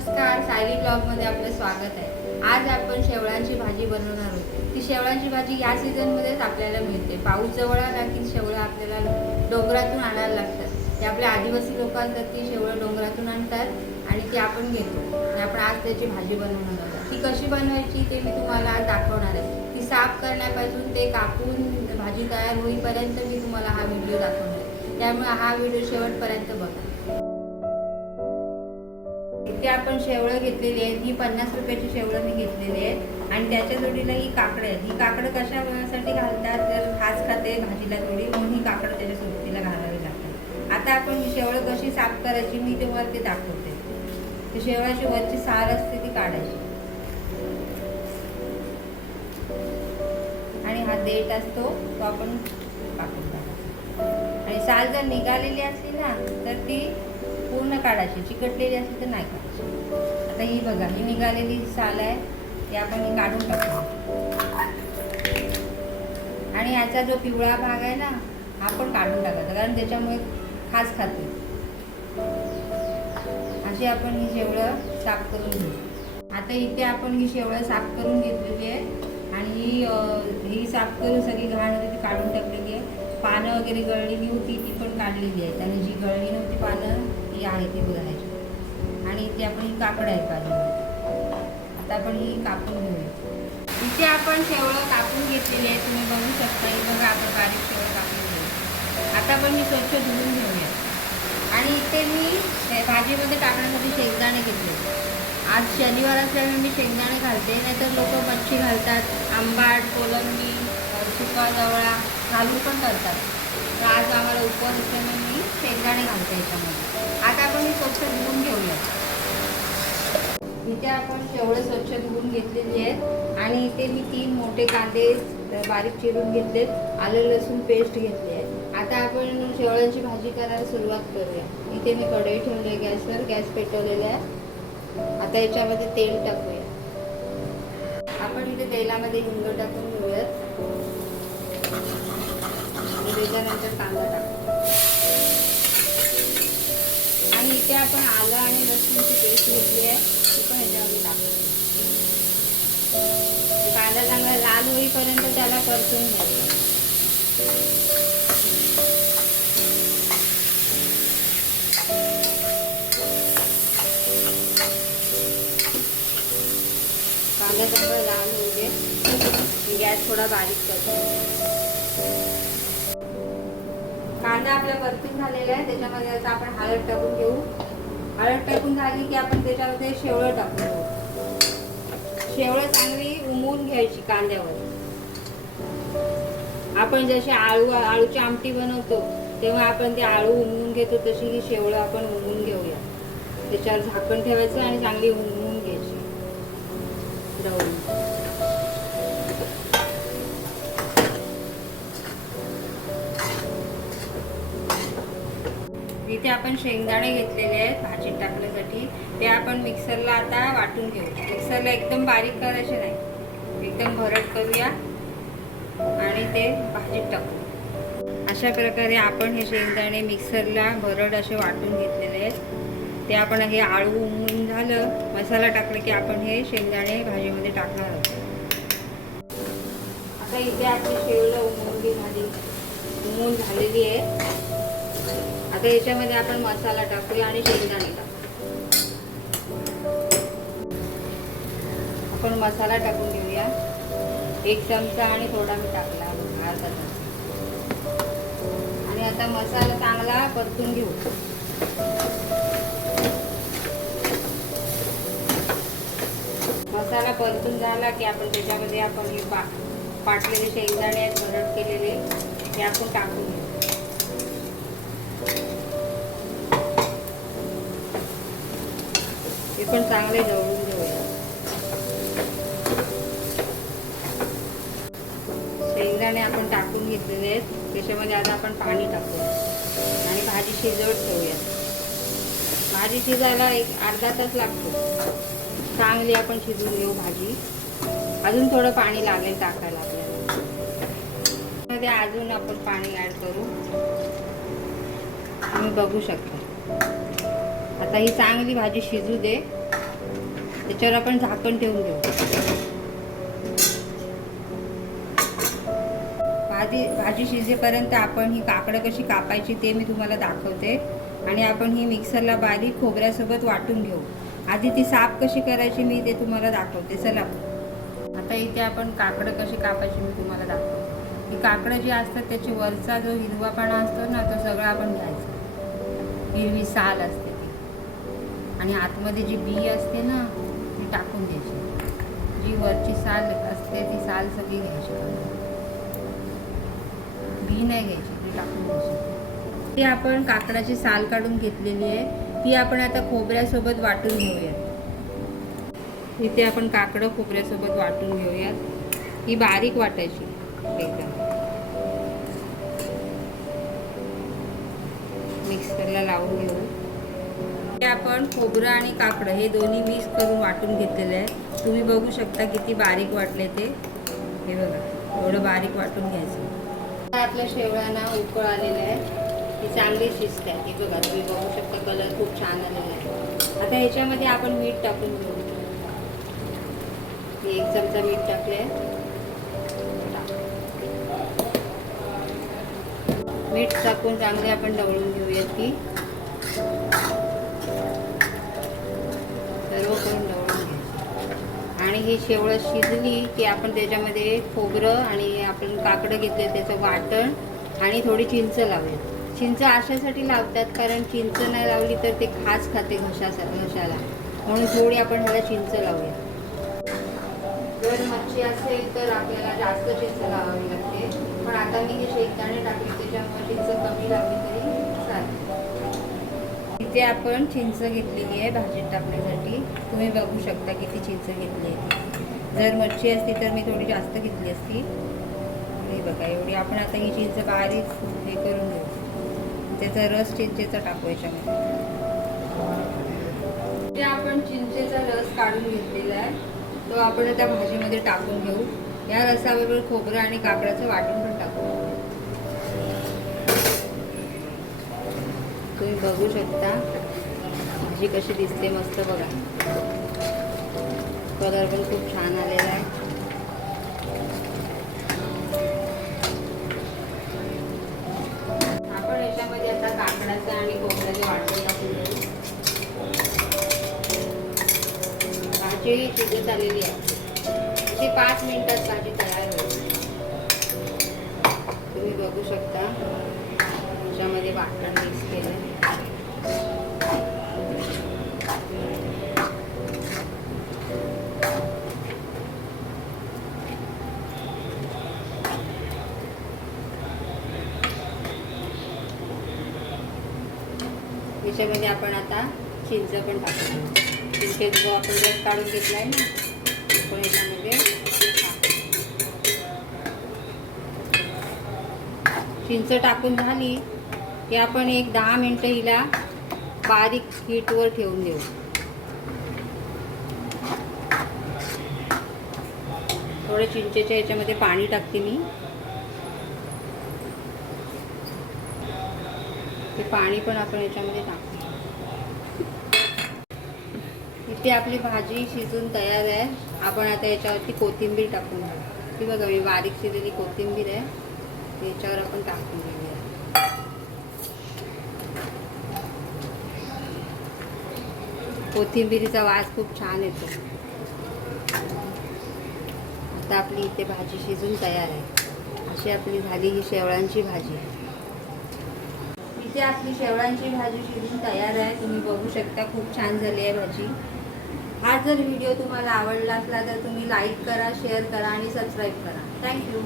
नमस्कार सायली ब्लॉगमध्ये आपलं स्वागत आहे. आज आपण शेवळांची भाजी बनवणार आहोत ती शेवळांची भाजी या सीझनमध्येच आपल्याला मिळते. पाऊस जवळ आला की शेवळं आपल्याला डोंगरातून आणायला लागतात. ते आपल्या आदिवासी लोक असतात ती शेवळं डोंगरातून आणतात आणि ती आपण घेतो. आणि आपण आज त्याची भाजी बनवणार आहोत. ती कशी बनवायची ते मी तुम्हाला आज दाखवणार आहे. ती साफ करण्यापासून ते कापून भाजी तयार होईपर्यंत मी तुम्हाला हा व्हिडिओ दाखवणार आहे. त्यामुळे हा व्हिडिओ शेवटपर्यंत बघा. इथे आपण शेवळं घेतलेली आहेत ही पन्नास रुपयाची शेवळं मी घेतलेली आहे आणि त्याच्या जोडीला ही काकडं आहेत. ही काकडं कशासाठी घालतात? तर खास खाते भाजीला थोडी म्हणून ही काकडं त्याच्या सोबतीला घालावी लागतात. आता आपण ही शेवळं कशी साफ करायची मी ते वरती दाखवते. तर शेवळाची वरची साल असते ती काढायची. आणि हा देठ असतो तो आपण टाकायचा आणि साल जर निघालेली असली ना तर ती पूर्ण काढायची. चिकटलेली असली तर नाही काढायची. आता ही बघा ही निघालेली साल आहे ती आपण ही काढून टाकू. आणि याचा जो पिवळा भाग आहे ना हा पण काढून टाकायचा कारण त्याच्यामुळे खास खाते अशी आपण ही शेवळं साफ करून घेऊ. आता इथे आपण ही शेवळं साफ करून घेतलेली आहे आणि ही ही साफ करून सगळी घाण होती ती काढून टाकलेली आहे. पानं वगैरे गळलेली होती ती पण काढलेली आहेत आणि जी गळली नव्हती पानं ती आहे ती बघायची आणि इथे आपण ही काकड आहे बाजूला आता आपण ही कापून घेऊया. इथे आपण शेवळं कापून घेतलेली आहे तुम्ही बघू शकता. ही बघा आपण बारीक शेवळं कापून घेऊ आता आपण मी स्वच्छ धुवून घेऊया. आणि इथे मी भाजीमध्ये टाकण्यासाठी शेंगदाणे घेतले. आज शनिवार असल्यामुळे मी शेंगदाणे घालते. नाहीतर लोक मच्छी घालतात. आंबाट कोलंबी सुका जवळा घालून पण करतात. तर आज आम्हाला उपवास असल्यामुळे मी शेंगदाणे घालते याच्यामध्ये. आता आपण हे स्वच्छ धुवून घेऊया. इथे आपण शेवळे स्वच्छ धुवून घेतलेली आहेत. आणि इथे मी तीन मोठे कांदे बारीक चिरून घेतलेत. आलं लसूण पेस्ट घेतली आहे. आता आपण शेवळ्यांची भाजी करायला सुरुवात करूया. इथे मी कढई ठेवली आहे गॅसवर. गॅस पेटवलेला आहे. आता याच्यामध्ये तेल टाकूया. आपण इथे तेलामध्ये हिंग टाकून घेऊयात. आणि त्याच्यानंतर कांदा टाकू इथे आपण आलं आणि लसूणची पेस्ट घेतली आहे. ती पण ह्याच्यामध्ये टाकू. कांदा चांगला लाल होईपर्यंत त्याला परतून घ्यायचं. कांदा चांगला लाल होऊ दे गॅस थोडा बारीक करतो. कांदा आपला परतून झालेला आहे. त्याच्यामध्ये आता आपण हळद टाकून घेऊ. हळद टाकून झाली की आपण त्याच्यामध्ये शेवळं टाकून घेऊ. शेवळं चांगली उमवून घ्यायची कांद्यावर. आपण जशी आळू आळूची आमटी बनवतो तेव्हा आपण ते आळू उमवून घेतो तशी ही शेवळं आपण उमवून घेऊया. त्याच्यावर झाकण ठेवायचं आणि चांगली उमवून आपण शेंगदाणे घेतलेले आहेत भाजीत टाकण्यासाठी. ते आपण मिक्सरला आता वाटून घेऊ मिक्सरला एकदम बारीक करायचे नाही. एकदम भरट करूया आणि ते भाजीत टाकू. अशा प्रकारे आपण हे शेंगदाणे मिक्सरला भरड असे वाटून घेतलेले आहेत. ते आपण हे आळू उमून झालं मसाला टाकलं की आपण हे शेंगदाणे भाजीमध्ये टाकणार आहोत. आता इथे आपली शेवलं उमळून झाली. उमळून झालेली आहे. आता याच्यामध्ये आपण मसाला टाकूया आणि शेंगदाणे टाकू आपण मसाला टाकून घेऊया. एक चमचा आणि थोडा मी टाकला अर्धा चमचा. आणि आता मसाला चांगला परतून घेऊ. मसाला परतून झाला की आपण त्याच्यामध्ये आपण हे पा पाटलेले शेंगदाणे आहेत भरट केलेले ते आपण टाकून घेऊ. पण चांगले जवळून घेऊया. शेंगदाणे आपण टाकून घेतलेले आहेत. त्याच्यामध्ये आता आपण पाणी टाकूया. आणि भाजी शिजवत ठेवूया. भाजी शिजायला एक अर्धा तास लागतो. चांगली आपण शिजवून घेऊ भाजी. अजून थोडं पाणी लागेल टाकायला आपल्याला. मध्ये अजून आपण पाणी ॲड करू. तुम्ही बघू शकता. आता ही चांगली भाजी शिजू दे. त्याच्यावर आपण झाकण ठेवून घेऊ. भाजी भाजी शिजेपर्यंत आपण ही काकडं कशी कापायची ते मी तुम्हाला दाखवते. आणि आपण ही मिक्सरला बारीक खोबऱ्यासोबत वाटून घेऊ. आधी ती साफ कशी करायची मी ते तुम्हाला दाखवते. चला आता इथे आपण काकडं कशी कापायची मी तुम्हाला दाखवते. ही काकडं जी असतात त्याची वरचा जो हिरवापणा असतो ना तो सगळा आपण घ्यायचा. हिरवी साल असते ती. आणि आतमध्ये जी बी असते ना टाकून द्यायची जी वरची साल असते ती साल सगळी घ्यायची. बी नाही घ्यायची ती टाकून द्यायची ती आपण काकडाची साल काढून घेतलेली आहे. ती आपण आता खोबऱ्यासोबत वाटून घेऊयात. इथे आपण काकडं खोबऱ्यासोबत वाटून घेऊयात. ही बारीक वाटायची एकदम मिक्सरला लावून घेऊ आपण खोबरं आणि काकडं हे दोन्ही मिक्स करून वाटून घेतलेलं आहे. तुम्ही बघू शकता किती बारीक वाटले ते. हे बघा एवढं बारीक वाटून घ्यायचं. आपल्या शेवळ्यांना उकळ आलेलं आहे. ती चांगली शिस्त आहे. हे बघा तुम्ही बघू शकता कलर खूप छान आलेला आहे. आता ह्याच्यामध्ये आपण मीठ टाकून घेऊ. मी एक चमचा मीठ टाकले मीठ टाकून चांगले आपण ढवळून घेऊयात की. सर्व करून ढवळून आणि ही शेवळं शिजली की आपण त्याच्यामध्ये खोबरं आणि आपण काकडं घेतलं त्याचं वाटण आणि थोडी चिंच लावूया चिंच अशासाठी लावतात कारण चिंच नाही लावली तर ते खास खाते घशा घशाला. म्हणून थोडी आपण ह्याला चिंच लावूया. जर मच्छी असेल तर आपल्याला जास्त चिंच लावावी लागते. पण आता मी हे शेकदाणे टाकले त्याच्यामुळे चिंच कमी लावली इथे आपण चिंच घेतलेली आहे भाजीत टाकण्यासाठी. तुम्ही बघू शकता किती चिंच घेतली आहे जर मच्छी असती तर मी थोडी जास्त घेतली असती. हे बघा एवढी. आपण आता ही चिंच बारीक हे करून घेऊ. त्याचा रस चिंचेचा टाकू याच्यामध्ये. ते आपण चिंचेचा रस काढून घेतलेला आहे. तो आपण त्या भाजीमध्ये टाकून घेऊ. या रसाबरोबर खोबरं आणि काकडाचं वाटून तुम्ही बघू शकता. जी कशी दिसते मस्त बघा. कलर पण खूप छान आलेला आहे. आपण याच्यामध्ये आता काकडाचं आणि खोबऱ्याचे वाटण टाकून भाजी शिजत आलेली आहे. ती पाच मिनिटात भाजी तयार होईल. तुम्ही बघू शकता. त्याच्यामध्ये वाटण मिक्स केलं याच्यामध्ये आपण आता चिंच पण टाकतो चिंचेत जो आपण रस काढून घेतला आहे ना तो याच्यामध्ये चिंच टाकून झाली की आपण एक दहा मिनटं हिला बारीक हीटवर ठेवून देऊ. थोडं चिंचेच्या याच्यामध्ये पाणी टाकते मी. ते पाणी पण आपण याच्यामध्ये टाकू. इथे आपली भाजी शिजून तयार आहे. आपण आता याच्यावरती कोथिंबीर टाकून ती बघा मी बारीक शिजलेली कोथिंबीर आहे. याच्यावर आपण टाकून घेऊया कोथिंबीरीचा वास खूप छान येतो. आता आपली इथे भाजी शिजून तयार आहे. अशी आपली झाली ही शेवळांची भाजी. इथे आपली शेवळांची भाजी शिजून तयार आहे. तुम्ही बघू शकता खूप छान झाली आहे भाजी. हा जर व्हिडिओ तुम्हाला आवडला असला तर तुम्ही लाईक करा शेअर करा आणि सबस्क्राईब करा. थँक्यू